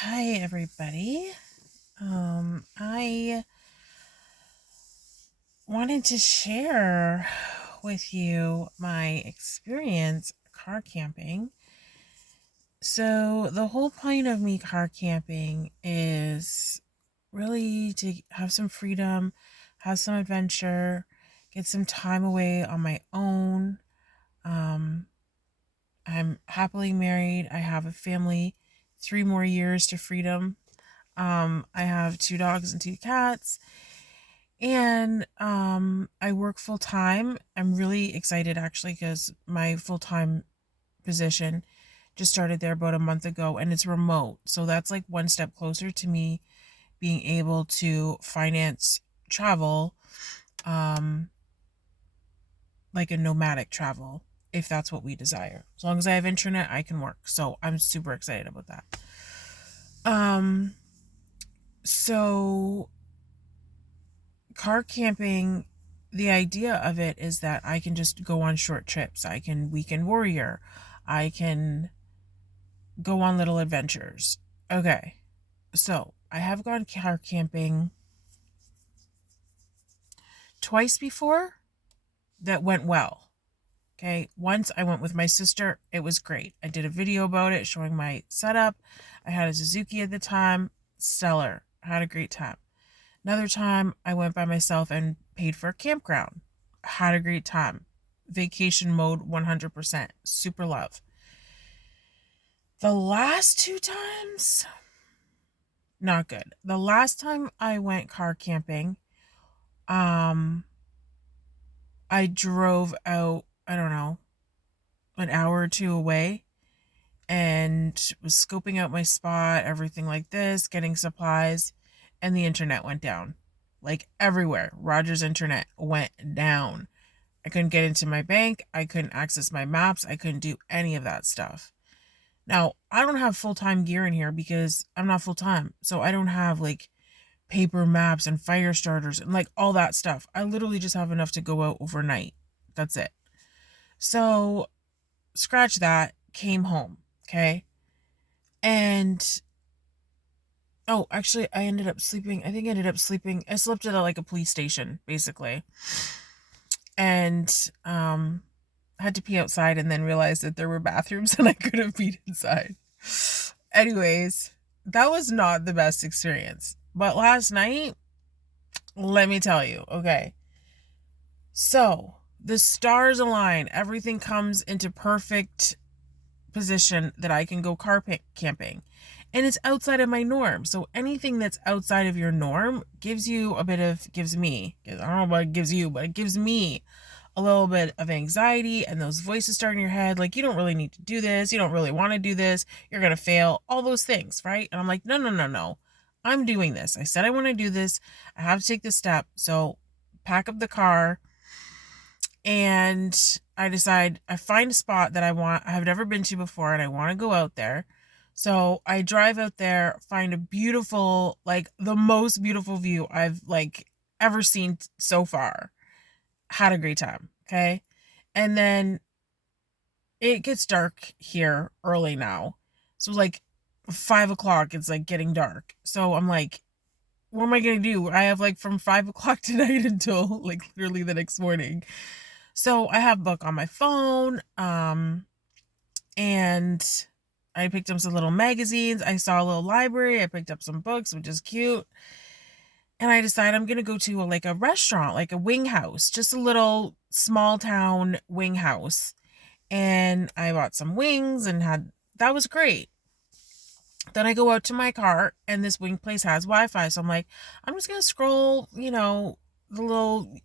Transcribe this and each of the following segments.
Hi, everybody. I wanted to share with you my experience car camping. So, the whole point of me car camping is really to have some freedom, have some adventure, get some time away on my own. Um, I'm happily married. I have a family, 3 more years to freedom. I have 2 dogs and 2 cats. And I work full time. I'm really excited actually because my full time position just started there about a month ago and it's remote. So that's like one step closer to me being able to finance travel, um, like a nomadic travel, if that's what we desire. As long as I have internet, I can work. So I'm super excited about that. Um, so car camping, the idea of it is that I can just go on short trips. I can weekend warrior. I can go on little adventures. Okay. So, I have gone car camping twice before that went well. Okay. Once I went with my sister. It was great. I did a video about it showing my setup. I had a Suzuki at the time. Stellar. I had a great time. Another time I went by myself and paid for a campground. Had a great time. Vacation mode 100%. Super love. The last 2 times, not good. The last time I went car camping, um, I drove out, I don't know, an hour or two away and was scoping out my spot, everything like this, getting supplies, and the internet went down. Like everywhere. Roger's internet went down. I couldn't get into my bank. I couldn't access my maps. I couldn't do any of that stuff. Now, I don't have full time gear in here because I'm not full time. So I don't have like paper maps and fire starters and like all that stuff. I literally just have enough to go out overnight. That's it. So scratch that, came home. Okay. And oh, actually, I ended up sleeping. I think I ended up sleeping. I slept at like a police station, basically. And had to pee outside and then realized that there were bathrooms and I could have peed inside. Anyways, that was not the best experience. But last night, let me tell you, okay. So, the stars align. Everything comes into perfect position that I can go camping. And it's outside of my norm. So anything that's outside of your norm gives you a bit of, gives me, I don't know what it gives you, but it gives me a little bit of anxiety and those voices start in your head like, you don't really need to do this, you don't really want to do this, you're going to fail, all those things, right? And I'm like, no, no, no, no, I'm doing this. I said I want to do this. I have to take this step. So pack up the car and I find a spot that I have never been to before and I want to go out there. So I drive out there, find a beautiful, like the most beautiful view I've like ever seen so far. Had a great time. Okay. And then it gets dark here early now. So like 5 o'clock, it's like getting dark. So I'm like, what am I going to do? I have like from 5 o'clock tonight until like literally the next morning. So I have a book on my phone. And I picked up some little magazines. I saw a little library. I picked up some books, which is cute. And I decided I'm gonna go to like a restaurant, like a wing house, just a little small town wing house. And I bought some wings and had that was great. Then I go out to my car and this wing place has Wi-Fi. So I'm like, I'm just gonna scroll, the little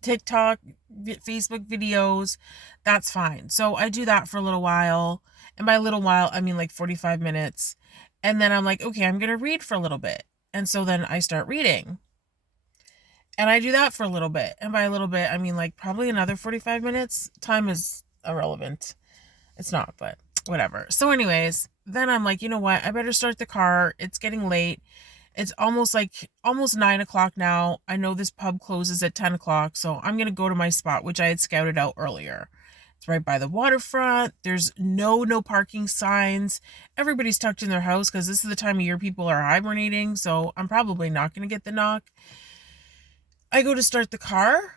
TikTok, Facebook videos. That's fine. So I do that for a little while. And by a little while, I mean like 45 minutes. And then I'm like, okay, I'm going to read for a little bit. And so then I start reading. And I do that for a little bit. And by a little bit, I mean like probably another 45 minutes. Time is irrelevant. It's not, but whatever. So, anyways, then I'm like, you know what? I better start the car. It's getting late. It's almost 9 o'clock now. I know this pub closes at 10 o'clock, so I'm gonna go to my spot, which I had scouted out earlier. It's right by the waterfront. There's no parking signs. Everybody's tucked in their house because this is the time of year people are hibernating. So I'm probably not going to get the knock. I go to start the car.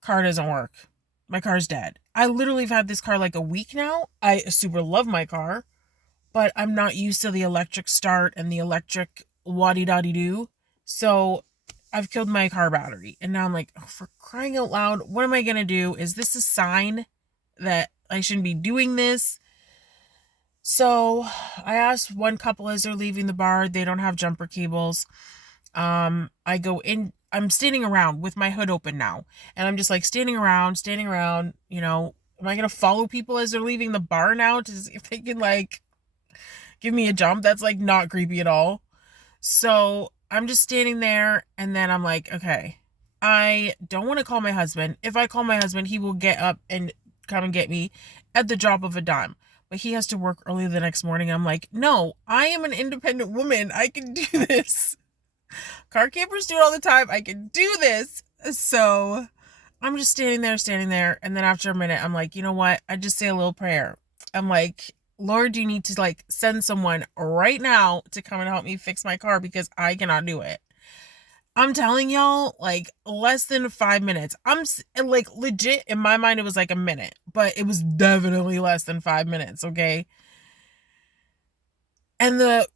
Car doesn't work. My car's dead. I literally have had this car like a week now. I super love my car, but I'm not used to the electric start and the electric waddy-doddy-doo. So I've killed my car battery. And now I'm like, oh, for crying out loud, what am I going to do? Is this a sign that I shouldn't be doing this? So I asked one couple as they're leaving the bar. They don't have jumper cables. I go in, I'm standing around with my hood open now. And I'm just like standing around, you know. Am I going to follow people as they're leaving the bar now to see if they can like give me a jump? That's like not creepy at all. So I'm just standing there, and then I'm like, okay, I don't want to call my husband. If I call my husband, he will get up and come and get me at the drop of a dime. But he has to work early the next morning. I'm like, no, I am an independent woman. I can do this. Car campers do it all the time. I can do this. So I'm just standing there. And then after a minute, I'm like, you know what? I just say a little prayer. I'm like, Lord, you need to like send someone right now to come and help me fix my car because I cannot do it. I'm telling y'all, like less than 5 minutes. I'm like legit in my mind, it was like a minute, but it was definitely less than 5 minutes. Okay. And the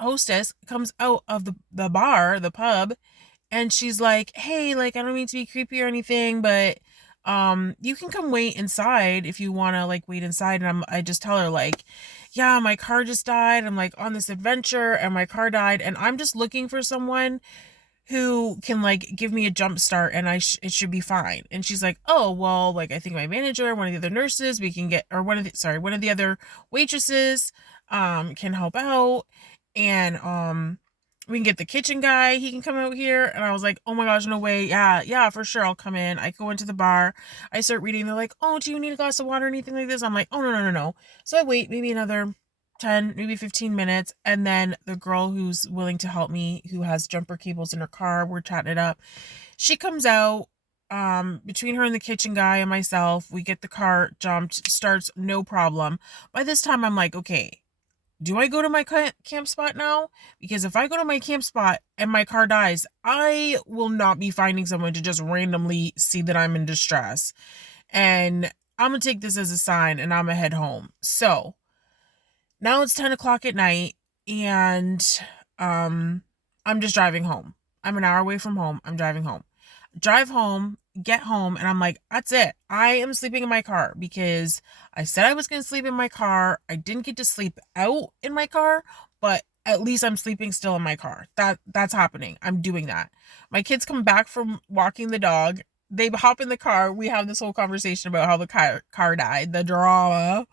hostess comes out of the bar, the pub, and she's like, hey, like I don't mean to be creepy or anything, but you can come wait inside if you want to like wait inside. And I just tell her like, yeah, my car just died. I'm like on this adventure and my car died, and I'm just looking for someone who can like give me a jump start, and it should be fine. And she's like, oh well, like I think my manager, one of the other nurses, we can get, or one of the other waitresses can help out, and we can get the kitchen guy, he can come out here. And I was like, oh my gosh, no way. Yeah, for sure, I'll come in. I go into the bar, I start reading. They're like, oh, do you need a glass of water or anything like this? I'm like, oh no. So I wait maybe another 10, maybe 15 minutes. And then the girl who's willing to help me, who has jumper cables in her car, we're chatting it up. She comes out, between her and the kitchen guy and myself, we get the car jumped, starts no problem. By this time, I'm like, okay, do I go to my camp spot now? Because if I go to my camp spot and my car dies, I will not be finding someone to just randomly see that I'm in distress. And I'm going to take this as a sign, and I'm going to head home. So now it's 10 o'clock at night, and I'm just driving home. I'm an hour away from home. I'm driving home. Drive home, get home, and I'm like, that's it. I am sleeping in my car because I said I was going to sleep in my car. I didn't get to sleep out in my car, but at least I'm sleeping still in my car. That's happening. I'm doing that. My kids come back from walking the dog. They hop in the car. We have this whole conversation about how the car died, the drama.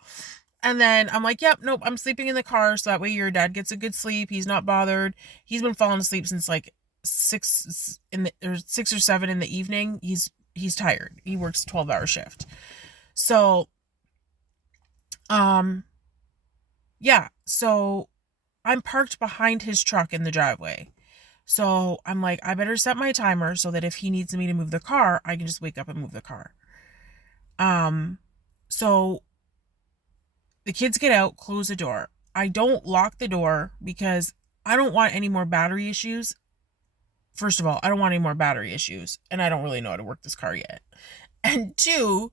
And then I'm like, yep, nope, I'm sleeping in the car so that way your dad gets a good sleep. He's not bothered. He's been falling asleep since like 6 or 7 in the evening. He's tired. He works a 12-hour shift. So yeah, so I'm parked behind his truck in the driveway. So I'm like, I better set my timer so that if he needs me to move the car, I can just wake up and move the car. So the kids get out, close the door. I don't lock the door because I don't want any more battery issues. First of all, I don't want any more battery issues, and I don't really know how to work this car yet. And two,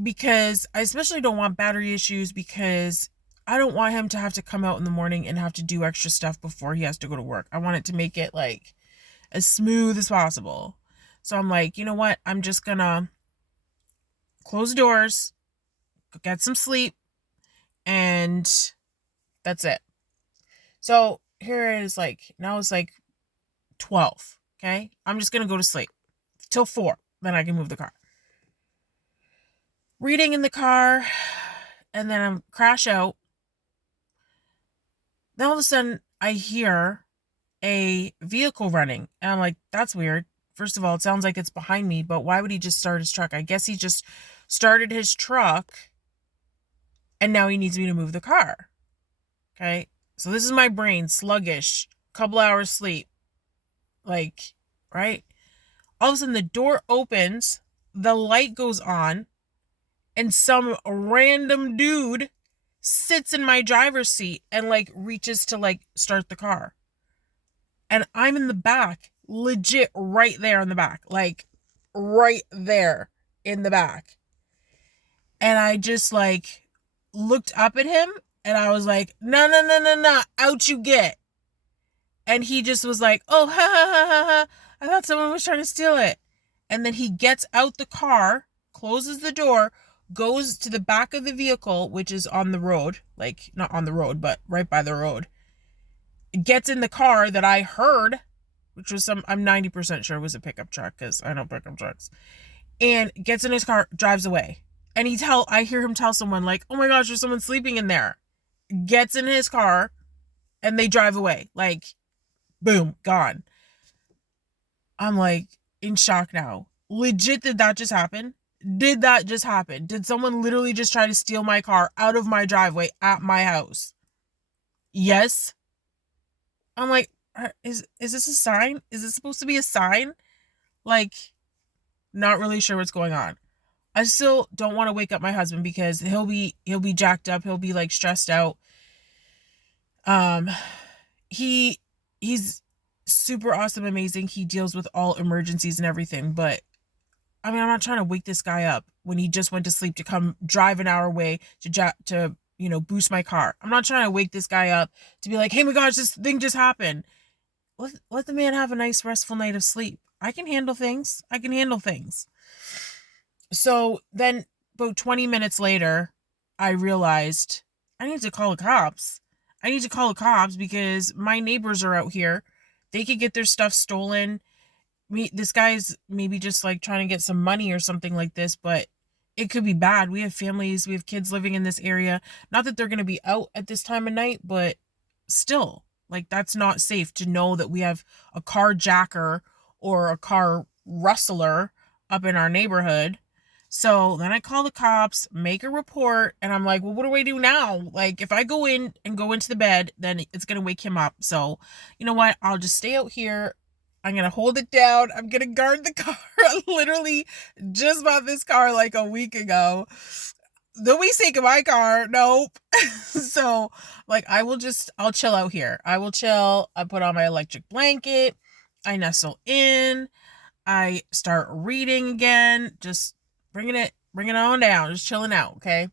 because I especially don't want battery issues because I don't want him to have to come out in the morning and have to do extra stuff before he has to go to work. I want it to make it like as smooth as possible. So I'm like, you know what? I'm just gonna close the doors, get some sleep, and that's it. So here it is, like now it's like 12. Okay, I'm just gonna go to sleep till 4, then I can move the car. Reading in the car, and then I'm crash out. Then all of a sudden I hear a vehicle running, and I'm like, that's weird. First of all, it sounds like it's behind me, but why would he just start his truck? I guess he just started his truck and now he needs me to move the car. Okay, so this is my brain, sluggish, couple hours sleep, like, right? All of a sudden the door opens the light goes on and some random dude sits in my driver's seat and like reaches to like start the car. And I'm in the back, legit right there in the back, like right there in the back. And I just like looked up at him and I was like, no, no, no, no, no, out you get. And he just was like, oh, ha, ha, ha, ha, ha. I thought someone was trying to steal it. And then he gets out the car, closes the door, goes to the back of the vehicle, which is on the road, like not on the road, but right by the road, gets in the car that I heard, which was I'm 90% sure it was a pickup truck because I know pickup trucks, and gets in his car, drives away. And I hear him tell someone like, oh my gosh, there's someone sleeping in there. Gets in his car and they drive away. Like, boom, gone. I'm like in shock now. Legit, did that just happen? Did that just happen? Did someone literally just try to steal my car out of my driveway at my house? Yes. I'm like, is this a sign? Is this supposed to be a sign? Like, not really sure what's going on. I still don't want to wake up my husband because he'll be jacked up. He'll be like stressed out. Um, he's super awesome, amazing. He deals with all emergencies and everything. But I mean, I'm not trying to wake this guy up when he just went to sleep to come drive an hour away to boost my car. I'm not trying to wake this guy up to be like, hey my gosh, this thing just happened. Let the man have a nice restful night of sleep. I can handle things. I can handle things. So then about 20 minutes later, I realized I need to call the cops. I need to call the cops because my neighbors are out here. They could get their stuff stolen. This guy's maybe just like trying to get some money or something like this, but it could be bad. We have families, we have kids living in this area. Not that they're going to be out at this time of night, but still, like that's not safe to know that we have a carjacker or a car rustler up in our neighborhood. So then I call the cops, make a report, and I'm like, well, what do I do now? Like, if I go in and go into the bed, then it's going to wake him up. So, you know what? I'll just stay out here. I'm going to hold it down. I'm going to guard the car. I literally just bought this car like a week ago. Nobody's taking my car. Nope. So, like, I'll chill out here. I will chill. I put on my electric blanket. I nestle in. I start reading again, just bringing it on down, just chilling out, okay?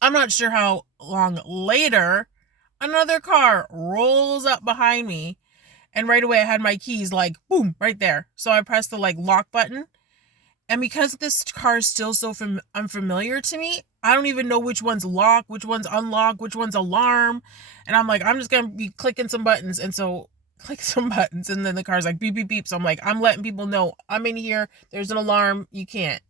I'm not sure how long later, another car rolls up behind me, and right away I had my keys like boom right there. So I pressed the like lock button, and because this car is still so unfamiliar to me, I don't even know which one's lock, which one's unlock, which one's alarm, and I'm like, I'm just gonna be clicking some buttons, and so click some buttons, and then the car's like beep beep beep. So I'm like, I'm letting people know I'm in here. There's an alarm. You can't.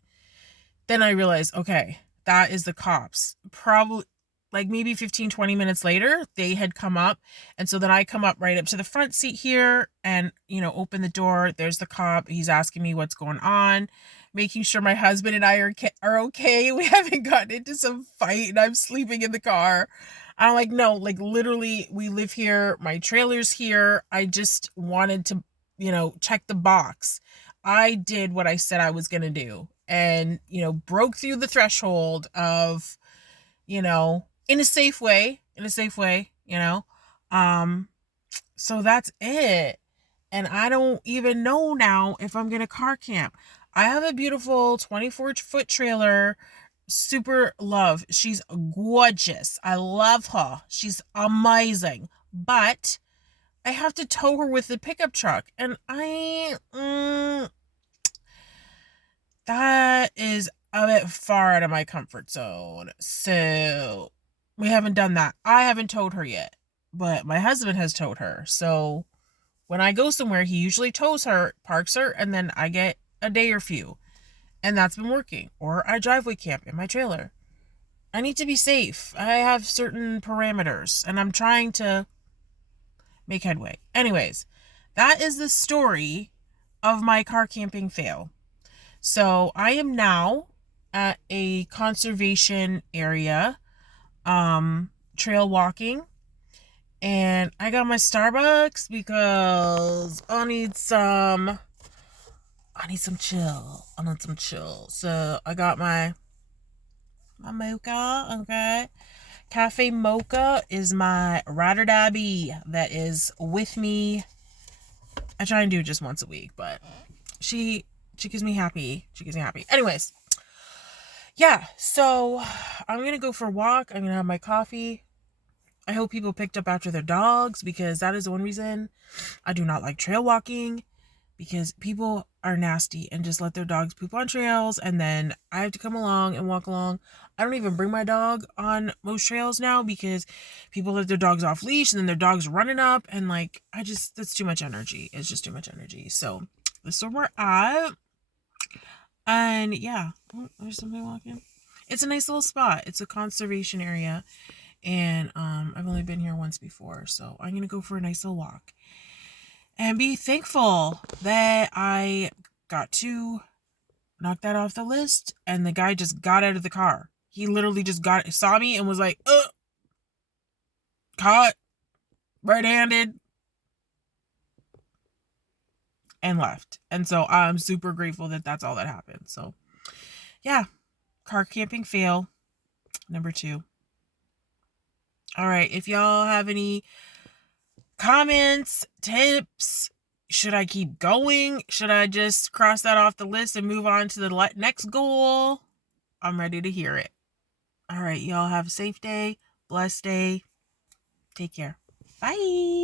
Then I realized, okay, that is the cops. Probably like maybe 15, 20 minutes later, they had come up. And so then I come up right up to the front seat here and, open the door. There's the cop. He's asking me what's going on, making sure my husband and I are okay. We haven't gotten into some fight and I'm sleeping in the car. I'm like, no, like literally, we live here. My trailer's here. I just wanted to, check the box. I did what I said I was going to do and, broke through the threshold of, in a safe way, So that's it. And I don't even know now if I'm going to car camp. I have a beautiful 24-foot trailer. Super love. She's gorgeous. I love her. She's amazing. But I have to tow her with the pickup truck. And that is a bit far out of my comfort zone. So we haven't done that. I haven't towed her yet, but my husband has towed her. So when I go somewhere, he usually tows her, parks her, and then I get a day or few. And that's been working. Or I driveway camp in my trailer. I need to be safe. I have certain parameters, and I'm trying to make headway. Anyways, that is the story of my car camping fail. So I am now at a conservation area, trail walking, and I got my Starbucks because I need some I need some chill. I need some chill. So I got my mocha, okay? Cafe Mocha is my ride or die that is with me. I try and do it just once a week, but she gives me happy. She gives me happy. Anyways, yeah, so I'm gonna go for a walk. I'm gonna have my coffee. I hope people picked up after their dogs, because that is one reason I do not like trail walking, because people are nasty and just let their dogs poop on trails, and then I have to come along and walk along. I don't even bring my dog on most trails now, because people let their dogs off leash and then their dog's running up, and like, that's too much energy. It's just too much energy. So this is where we're at. And yeah, oh, there's somebody walking. It's a nice little spot. It's a conservation area, and I've only been here once before, so I'm gonna go for a nice little walk and be thankful that I got to knock that off the list. And the guy just got out of the car. He literally just saw me and was like, caught right-handed, and left. And so I'm super grateful that that's all that happened. So yeah, car camping fail number 2. All right, if y'all have any comments, tips, should I keep going? Should I just cross that off the list and move on to the next goal? I'm ready to hear it. All right, y'all have a safe day, blessed day. Take care. Bye.